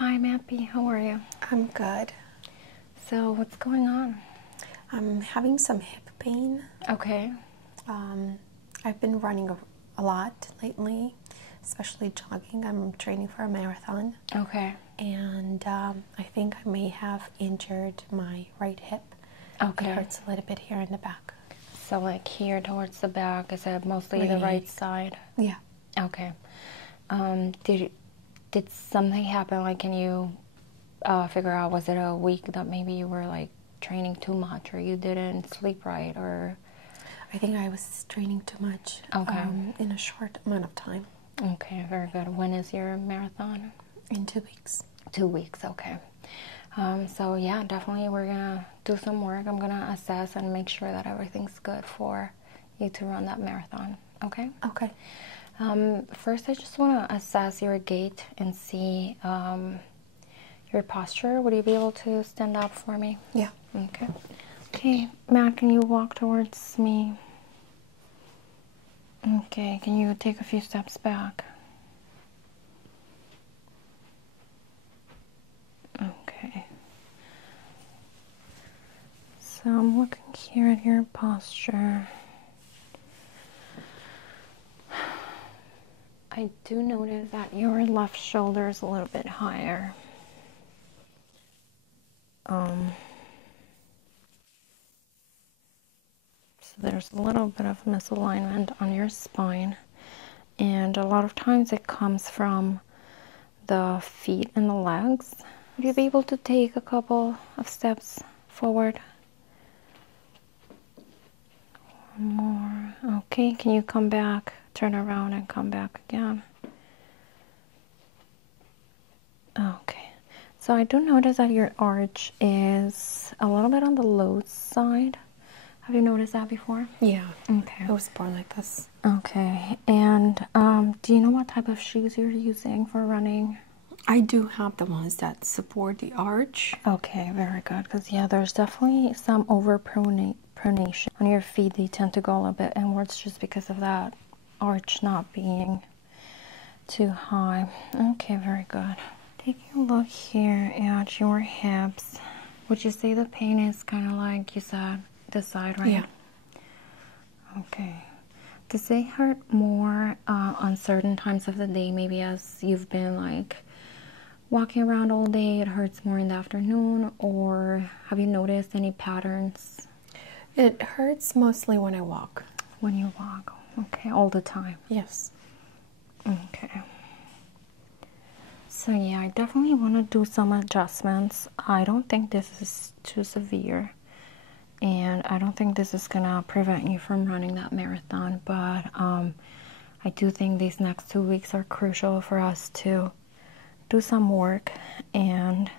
Hi, Mappy. How are you? I'm good. So, what's going on? I'm having some hip pain. Okay. I've been running a lot lately, especially jogging. I'm training for a marathon. Okay. And I think I may have injured my right hip. Okay. It hurts a little bit here in the back. So, like here towards the back, is it mostly the right side? Yeah. Okay. Did something happen? Like, can you figure out, was it a week that maybe you were like training too much, or you didn't sleep right, or? I think I was training too much in a short amount of time. Okay, very good. When is your marathon? In 2 weeks. 2 weeks, okay. So yeah, definitely we're gonna do some work. I'm gonna assess and make sure that everything's good for you to run that marathon, okay? Okay. First, I just want to assess your gait and see your posture. Would you be able to stand up for me? Yeah. Okay. Okay, Matt, can you walk towards me? Okay, can you take a few steps back? Okay. So I'm looking here at your posture. I do notice that your left shoulder is a little bit higher. So there's a little bit of misalignment on your spine, and a lot of times it comes from the feet and the legs. Would you be able to take a couple of steps forward? One more. Okay, can you come back, turn around and come back again? Okay, so I do notice that your arch is a little bit on the low side. Have you noticed that before? Yeah. Okay. I was born like this. Okay, and do you know what type of shoes you're using for running? I do have the ones that support the arch. Okay, very good, because yeah, there's definitely some overpronation on your feet. They tend to go a little bit inwards just because of that arch not being too high. Okay, very good. Taking a look here at your hips, would you say the pain is kind of like you said, this side, right? Yeah. Okay. Does it hurt more on certain times of the day, maybe as you've been like walking around all day, it hurts more in the afternoon, or have you noticed any patterns? It hurts mostly when I walk. When you walk, okay, all the time? Yes. Okay. So yeah, I definitely want to do some adjustments. I don't think this is too severe, and I don't think this is gonna prevent you from running that marathon, but I do think these next 2 weeks are crucial for us to do some work and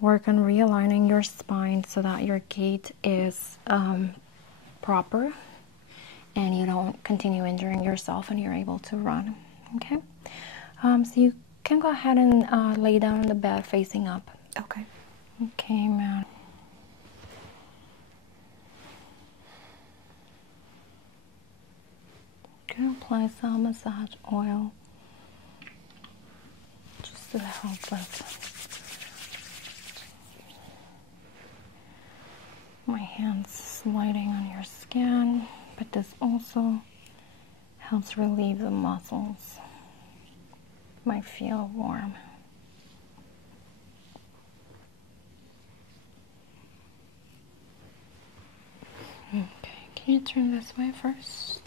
work on realigning your spine so that your gait is proper and you don't continue injuring yourself and you're able to run. Okay, so you can go ahead and lay down on the bed facing up. Okay. Okay, man. Can apply some massage oil just to help with my hands sliding on your skin, but this also helps relieve the muscles. Might feel warm. Okay, can you turn this way first?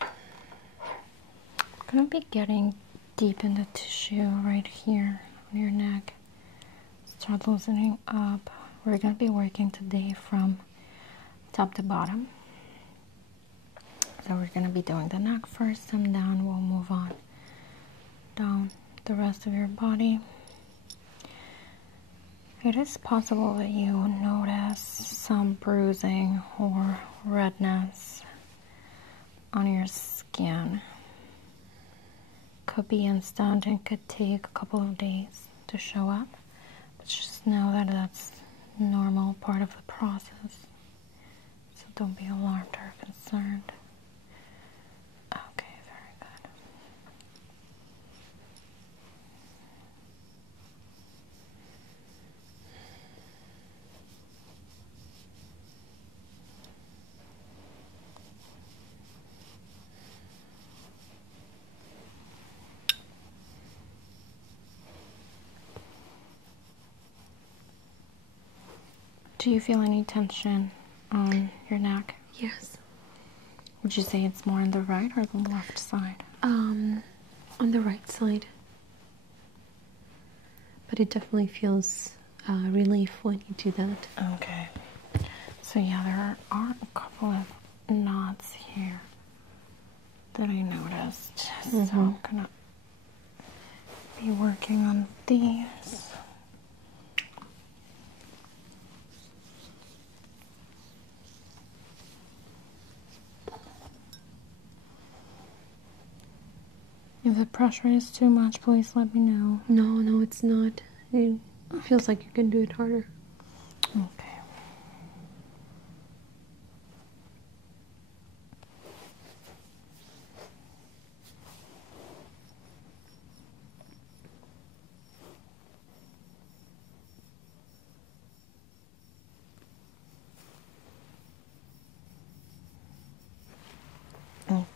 I'm gonna be getting deep in the tissue right here on your neck. Start loosening up. We're gonna be working today from top to bottom. So we're gonna be doing the neck first, and then we'll move on down the rest of your body. It is possible that you notice some bruising or redness on your skin. Could be instant and could take a couple of days to show up, but just know that that's a normal part of the process, so don't be alarmed or concerned. Do you feel any tension on your neck? Yes. Would you say it's more on the right or the left side? On the right side. But it definitely feels relief when you do that. Okay. So yeah, there are a couple of knots here that I noticed. So I'm gonna be working on these. If the pressure is too much, please let me know. No, it's not. It feels like you can do it harder. Okay.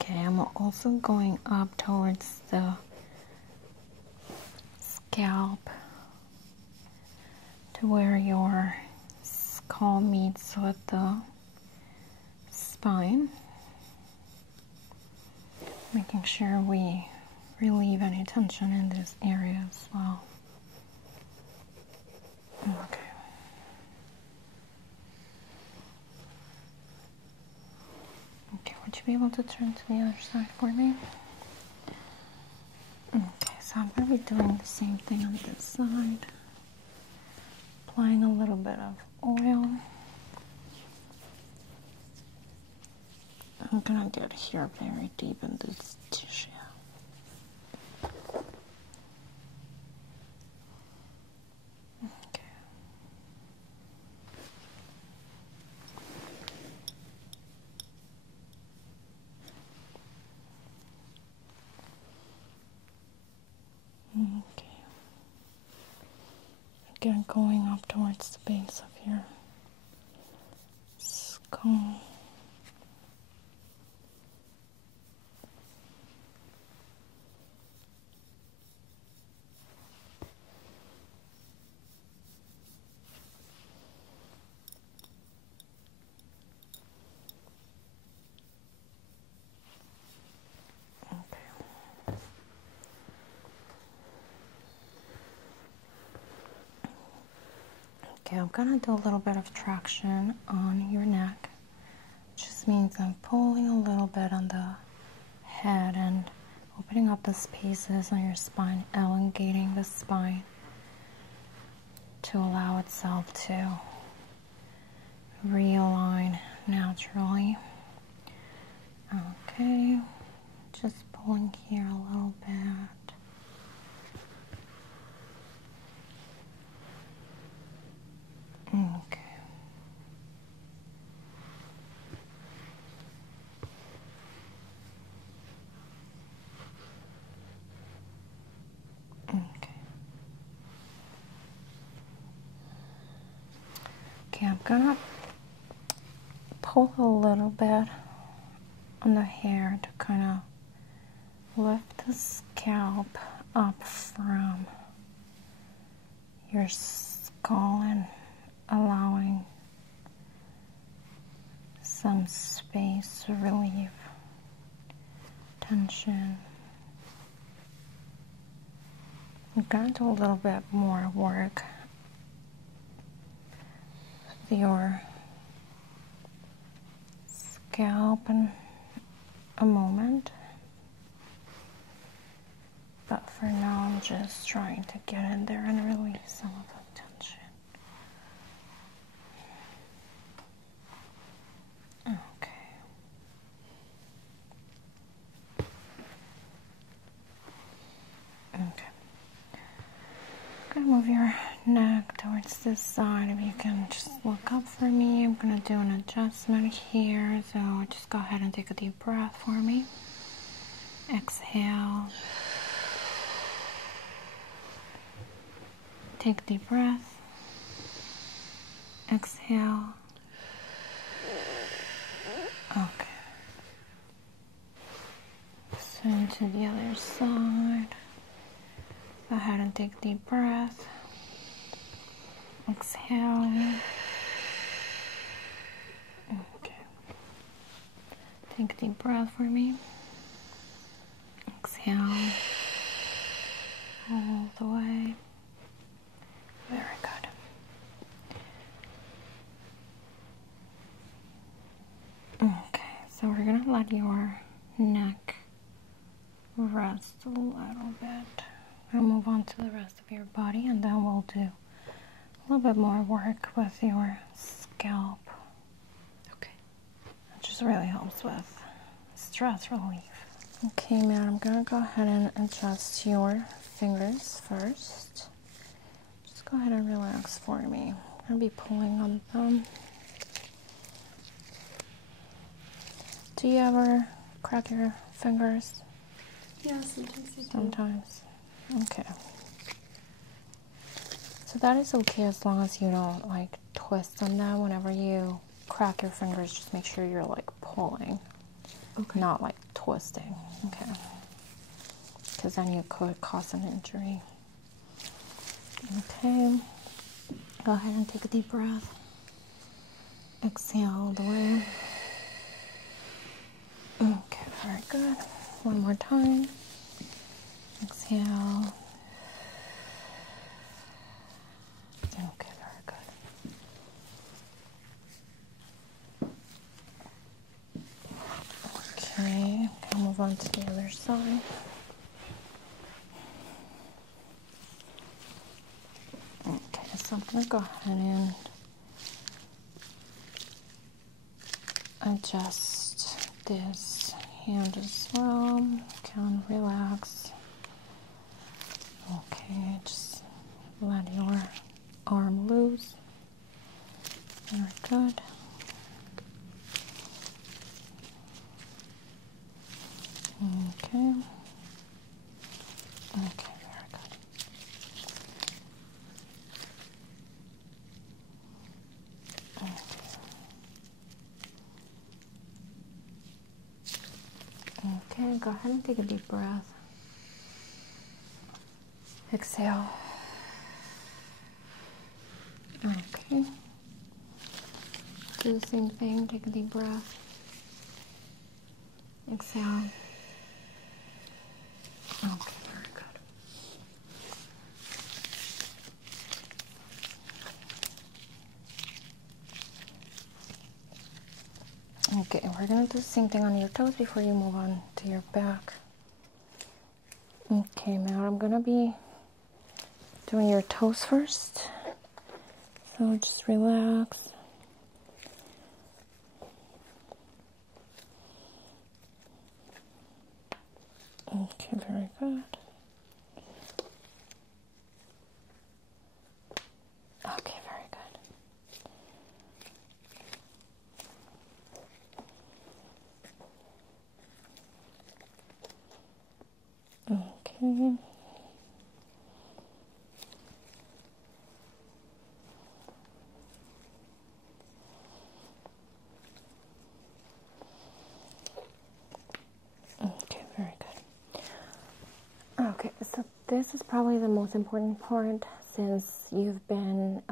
Okay, I'm also going up towards the scalp to where your skull meets with the spine, making sure we relieve any tension in this area as well. Okay. Okay, would you be able to turn to the other side for me? Okay, so I'm going to be doing the same thing on this side. Applying a little bit of oil. I'm going to get here very deep in this tissue. Okay. Okay. Again, going up towards the base of your skull. Okay, I'm gonna do a little bit of traction on your neck. Just means I'm pulling a little bit on the head and opening up the spaces on your spine, elongating the spine to allow itself to realign naturally. Okay, just pulling here a little bit. Okay. Okay, I'm gonna pull a little bit on the hair to kind of lift the scalp up from your skull and allowing some space to relieve tension. I'm gonna do a little bit more work with your scalp in a moment, but for now I'm just trying to get in there and release some of the tension. Okay. Okay. I'm gonna move your neck towards this side. If you can just look up for me, I'm gonna do an adjustment here. So just go ahead and take a deep breath for me. Exhale. Take a deep breath. Exhale. Okay. Send to the other side. Go ahead and take a deep breath. Exhale. Take a deep breath for me. Exhale all the way. Very good. Okay, so we're gonna let your neck rest a little bit. We'll move on to the rest of your body, and then we'll do a little bit more work with your scalp. Okay. It just really helps with stress relief. Okay, Matt, I'm gonna go ahead and adjust your fingers first. Just go ahead and relax for me. I'm gonna be pulling on them. Do you ever crack your fingers? Yeah, sometimes I do. Sometimes. Okay. So that is okay as long as you don't like twist on them. Whenever you crack your fingers, just make sure you're like pulling, Okay. not like twisting. Okay. Because then you could cause an injury. Okay. Go ahead and take a deep breath. Exhale all the way. Okay, very good. One more time. Exhale. Okay, very good. Okay, I'll move on to the other side. Okay, so I'm going to go ahead and adjust this hand as well. Can relax. Okay, just let your arm loose. Very good. Okay. Okay, very good. Okay, go ahead and take a deep breath. Exhale. Okay. Do the same thing, take a deep breath. Exhale. Okay, very good. Okay, we're gonna do the same thing on your toes before you move on to your back. Okay, now I'm gonna be doing your toes first. So just relax. Okay, very good. Okay, very good. Okay. Okay, very good. Okay, so this is probably the most important part since you've been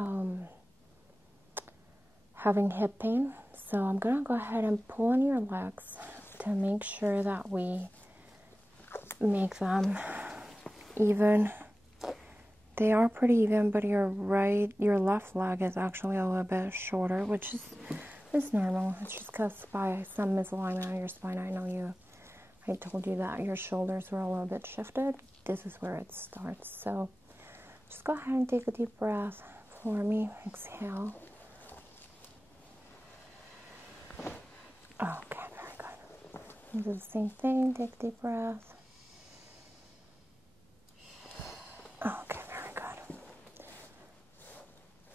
having hip pain. So I'm gonna go ahead and pull on your legs to make sure that we make them even. They are pretty even, but your left leg is actually a little bit shorter, which is normal. It's just because by some misalignment on your spine, I told you that your shoulders were a little bit shifted. This is where it starts. So just go ahead and take a deep breath for me. Exhale. Okay, very good. Do the same thing. Take a deep breath. Okay, very good.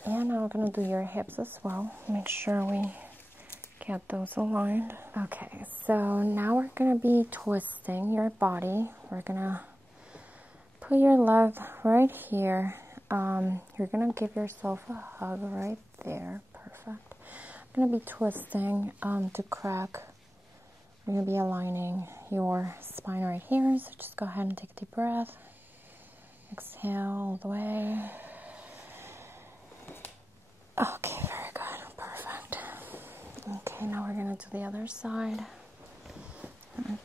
And now we're going to do your hips as well. Make sure we get those aligned. Okay, so now we're going to be twisting your body. We're going to put your leg right here. You're going to give yourself a hug right there. Perfect. I'm going to be twisting to crack. We're going to be aligning your spine right here. So just go ahead and take a deep breath. Exhale all the way. Okay, very good. Perfect. Okay, now we're going to do the other side.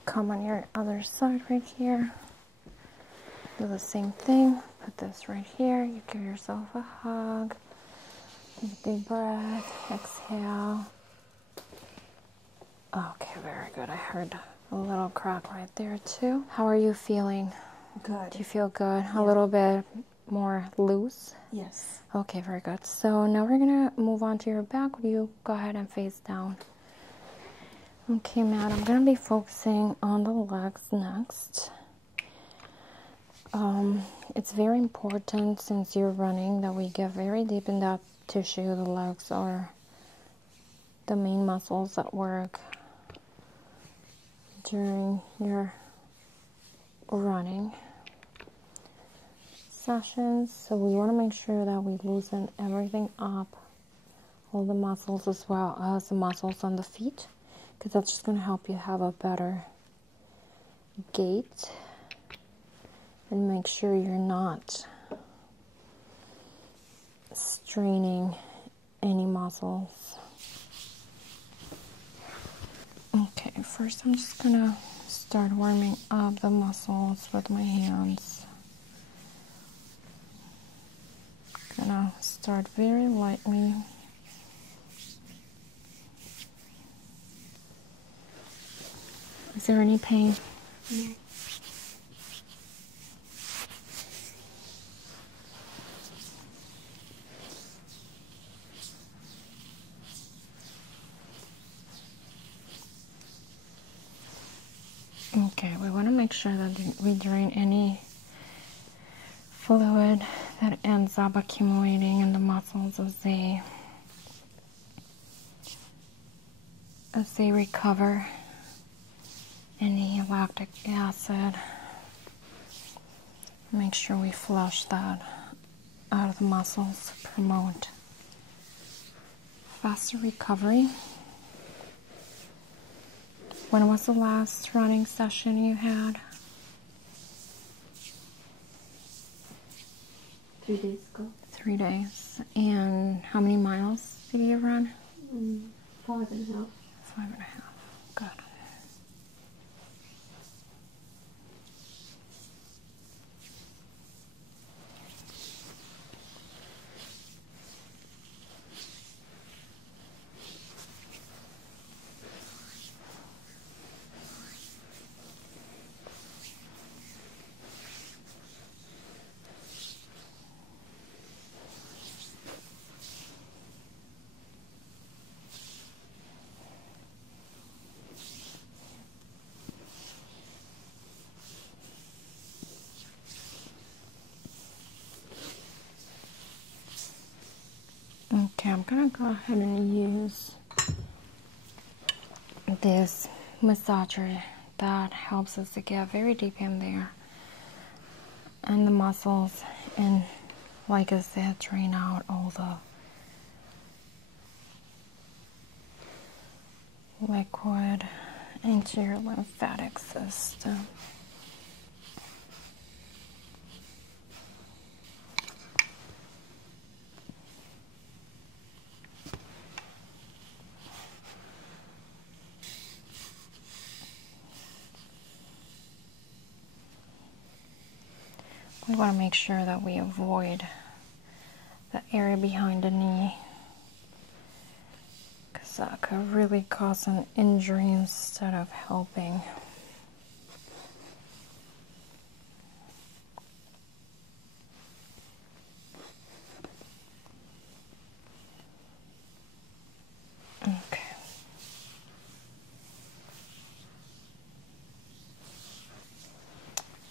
Come on your other side right here. Do the same thing. Put this right here. You give yourself a hug. Take a deep breath. Exhale. Okay, very good. I heard a little crack right there too. How are you feeling? Good. Do you feel good? Yeah. A little bit more loose? Yes. Okay, very good. So now we're gonna move on to your back. Will you go ahead and face down? Okay, Matt, I'm gonna be focusing on the legs next. It's very important, since you're running, that we get very deep in that tissue. The legs are the main muscles that work during your running sessions. So we want to make sure that we loosen everything up, all the muscles as well as the muscles on the feet, because that's just going to help you have a better gait. And make sure you're not straining any muscles. Okay, first I'm just gonna start warming up the muscles with my hands. Gonna start very lightly. Is there any pain? No. Okay, we want to make sure that we drain any fluid that ends up accumulating in the muscles as they recover any lactic acid. Make sure we flush that out of the muscles to promote faster recovery. When was the last running session you had? 3 days ago. 3 days. And how many miles did you run? 5.5. 5.5. Good. Okay, I'm gonna go ahead and use this massager that helps us to get very deep in there and the muscles, and like I said, drain out all the liquid into your lymphatic system. We want to make sure that we avoid the area behind the knee, because that could really cause an injury instead of helping. Okay.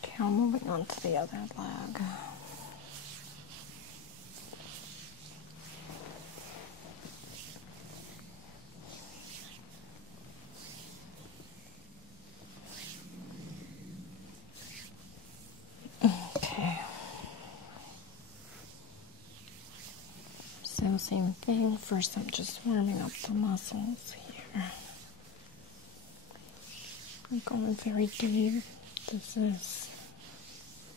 Okay, I'm moving on to the other leg. Okay. So same thing. First I'm just warming up the muscles here. I'm going very deep. This is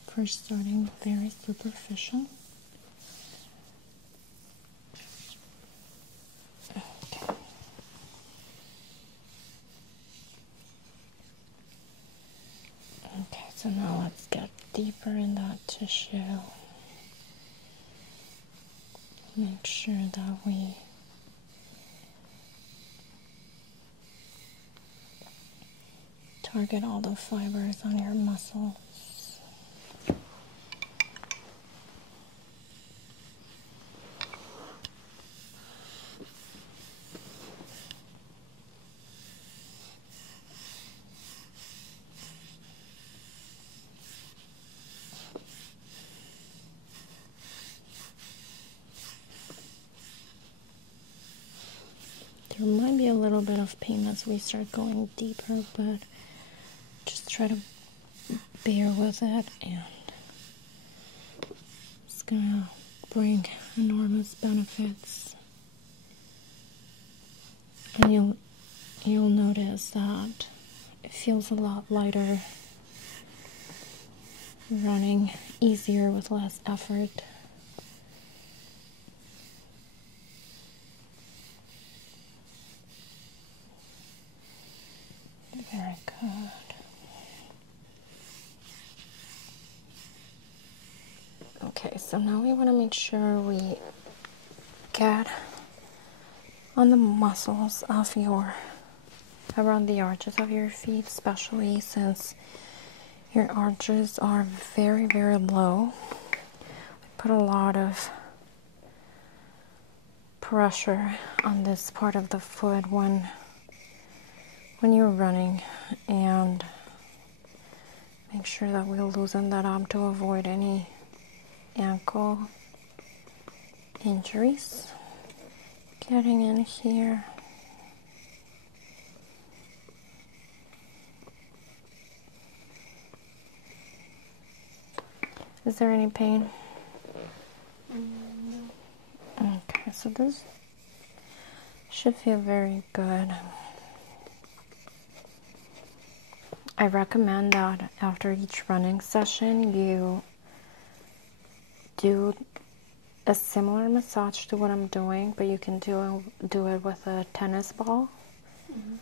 first starting very superficial. Okay. so now let's get deeper in that tissue. Make sure that we target all the fibers on your muscles. There might be a little bit of pain as we start going deeper, but just try to bear with it, and it's gonna bring enormous benefits. And you'll notice that it feels a lot lighter, running easier with less effort. Very good. Okay, so now we want to make sure we get on the muscles of around the arches of your feet, especially since your arches are very, very low. We put a lot of pressure on this part of the foot when you're running, and make sure that we loosen that up to avoid any ankle injuries. Getting in here. Is there any pain? No. Okay, so this should feel very good. I recommend that after each running session you do a similar massage to what I'm doing, but you can do it with a tennis ball. Mm-hmm.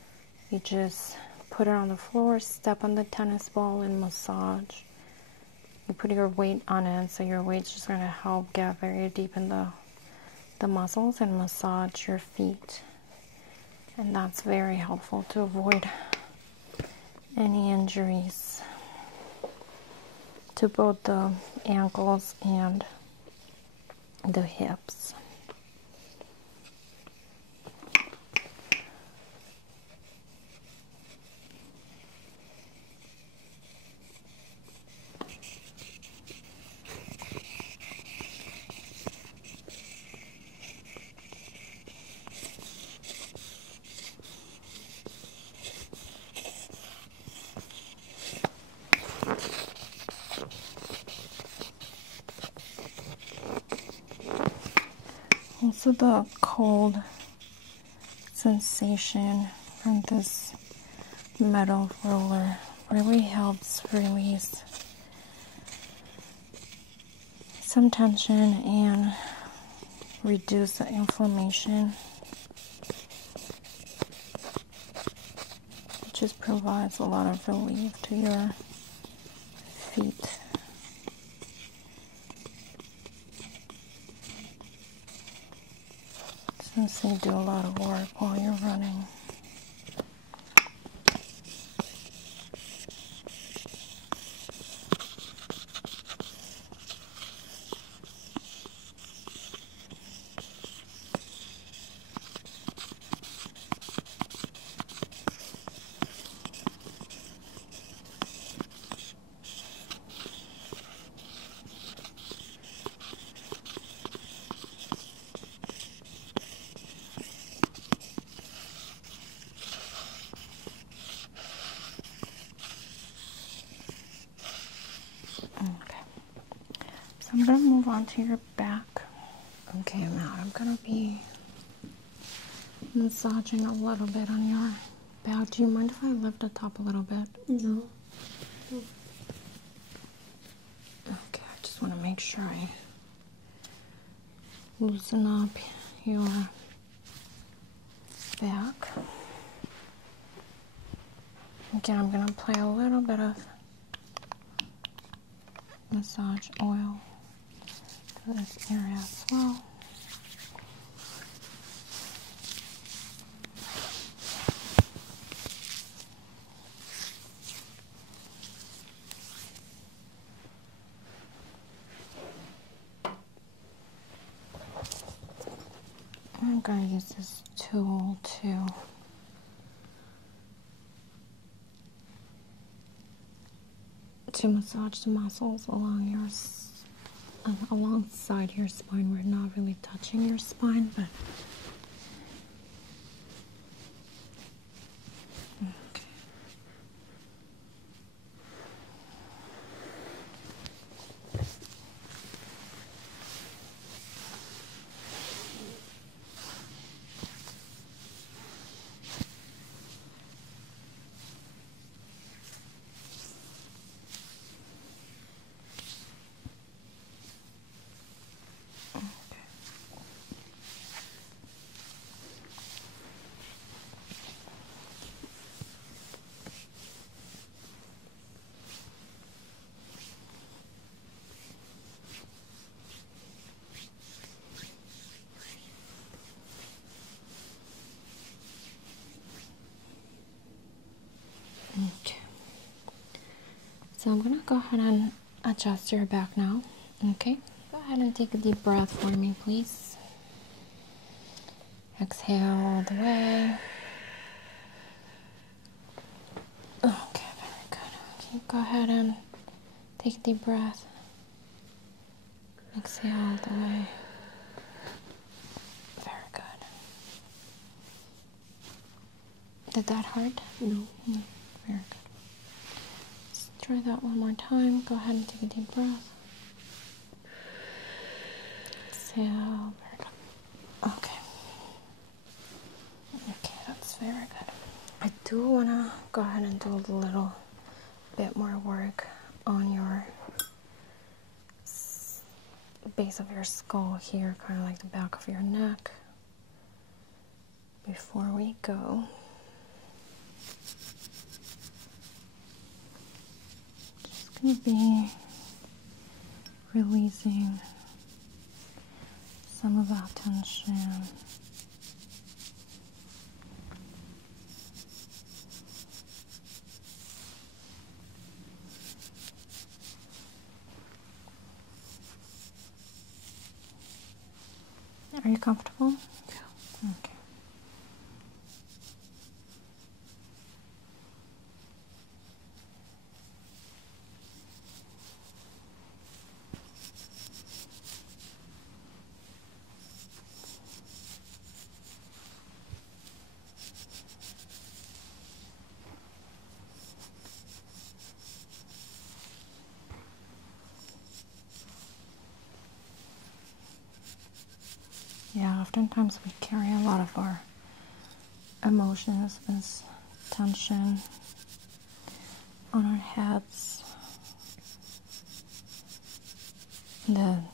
You just put it on the floor, step on the tennis ball, and massage. You put your weight on it, so your weight's just going to help get very deep in the muscles and massage your feet. And that's very helpful to avoid any injuries to both the ankles and the hips. Also, the cold sensation from this metal roller really helps release some tension and reduce the inflammation. It just provides a lot of relief to your feet. Since they do a lot of work while you're running. I'm going to move on to your back. Okay, now I'm going to be massaging a little bit on your back. Do you mind if I lift the top a little bit? No. Okay, I just want to make sure I loosen up your back. Again, I'm going to apply a little bit of massage oil to this area as well. I'm going to use this tool to massage the muscles along alongside your spine. We're not really touching your spine, but okay. Okay. So I'm gonna go ahead and adjust your back now. Okay. Go ahead and take a deep breath for me, please. Exhale all the way. Okay, very good. Okay, go ahead and take a deep breath. Exhale all the way. Very good. Did that hurt? No. Very good. Let's try that one more time. Go ahead and take a deep breath. Exhale. Very good. Okay. Okay, that's very good. I do want to go ahead and do a little bit more work on your base of your skull here, kind of like the back of your neck, before we go. Just going to be releasing some of that tension. Are you comfortable? Yeah. Okay. Yeah, oftentimes we carry a lot of our emotions, this tension on our heads.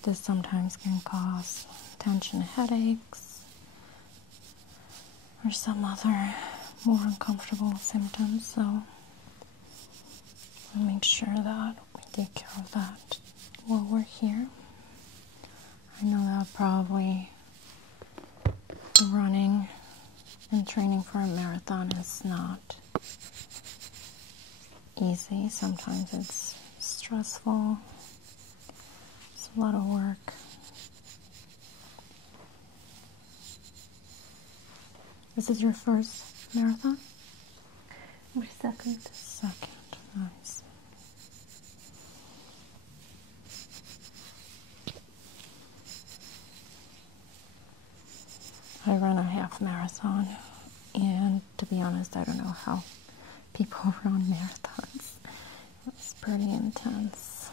This sometimes can cause tension headaches or some other more uncomfortable symptoms, so we'll make sure that we take care of that while we're here. I know that probably running and training for a marathon is not easy. Sometimes it's stressful. It's a lot of work. This is your first marathon? My second. Second. Nice. I ran a half marathon, and to be honest, I don't know how people run marathons. It's pretty intense.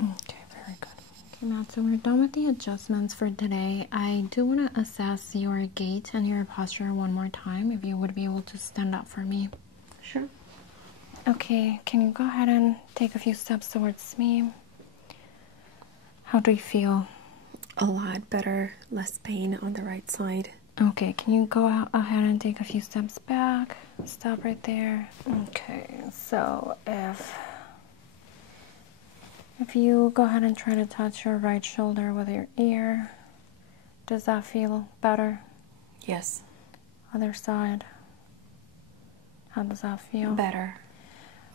Okay, very good. Okay, Matt, so we're done with the adjustments for today. I do want to assess your gait and your posture one more time, if you would be able to stand up for me. Sure. Okay, can you go ahead and take a few steps towards me? How do you feel? A lot better, less pain on the right side. Okay, can you go ahead and take a few steps back? Stop right there. Okay, so if you go ahead and try to touch your right shoulder with your ear, does that feel better? Yes. Other side. How does that feel? Better.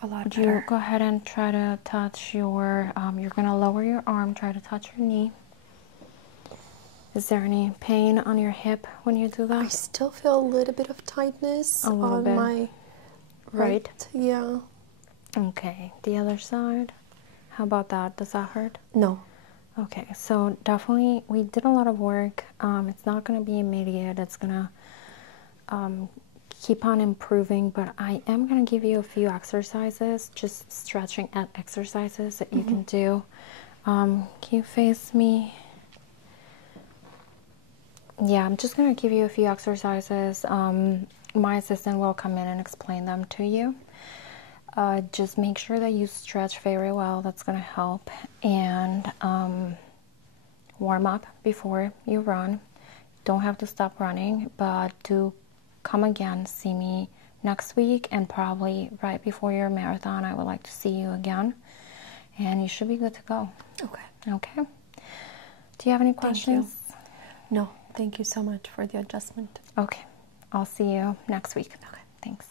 A lot Would better. you go ahead and try to touch your, you're going to lower your arm, try to touch your knee. Is there any pain on your hip when you do that? I still feel a little bit of tightness on my right. Yeah. Okay, the other side. How about that? Does that hurt? No. Okay, so definitely we did a lot of work. It's not going to be immediate. It's going to keep on improving, but I am going to give you a few exercises, just stretching exercises that you can do. Can you face me? Yeah, I'm just going to give you a few exercises. My assistant will come in and explain them to you. Just make sure that you stretch very well. That's going to help. And warm up before you run. Don't have to stop running, but do come again, see me next week, and probably right before your marathon, I would like to see you again. And you should be good to go. Okay. Okay. Do you have any questions? Thank you. No, thank you so much for the adjustment. Okay. I'll see you next week. Okay. Thanks.